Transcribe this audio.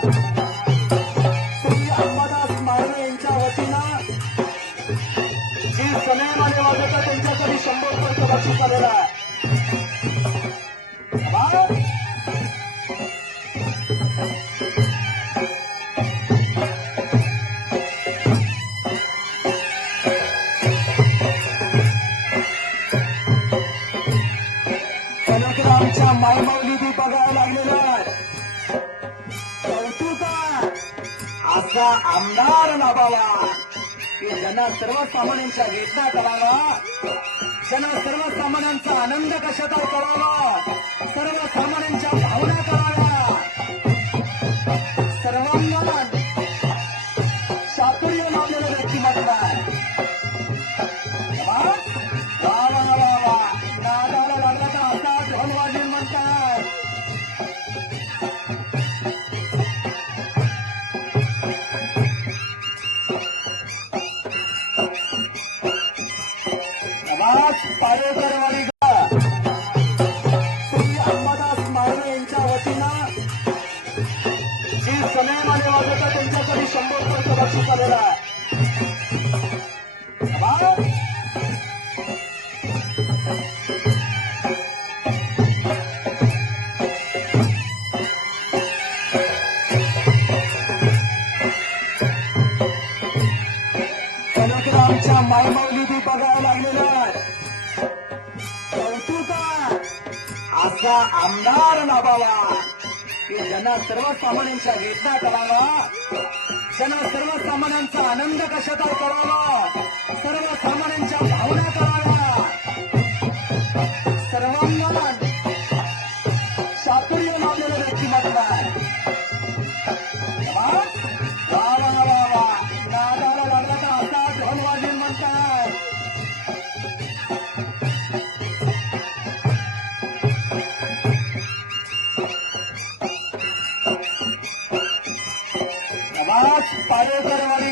श्री अंबादास माळवे यांच्या वतीनं जी सनयमाने वाजवतात त्यांच्यासाठी शंभर रुपये बक्षीस आलेला आहे. कनकरामच्या मायमाऊली बघायला लागलेला आहे. आमचा आमदार लाभावा. की ज्यांना सर्वसामान्यांच्या वेदना करावा ज्यांना सर्वसामान्यांचा आनंद कशाचा करावा सर्वसामान्यांच्या भावना कराव्या आवाज पाडेकरवाडी गा. श्री अंबादास माळवे यांच्या वतीनं जी वाजवतात त्यांच्यासाठी शंभर रुपये बक्षीस आलेला आहे. कनकरामच्या मायमाऊली बघायला लागलेला आहे. असा आमदार लाभावा की ज्यांना सर्वसामान्यांच्या वेदना करावा त्यांना सर्वसामान्यांचा आनंद कशाचा करावा सर्वसामान्यांच्या भावना कराव्या. सर्वांना चातुर्य लावलेल्या व्यक्तिमत्व आहे. பரோகரவாடி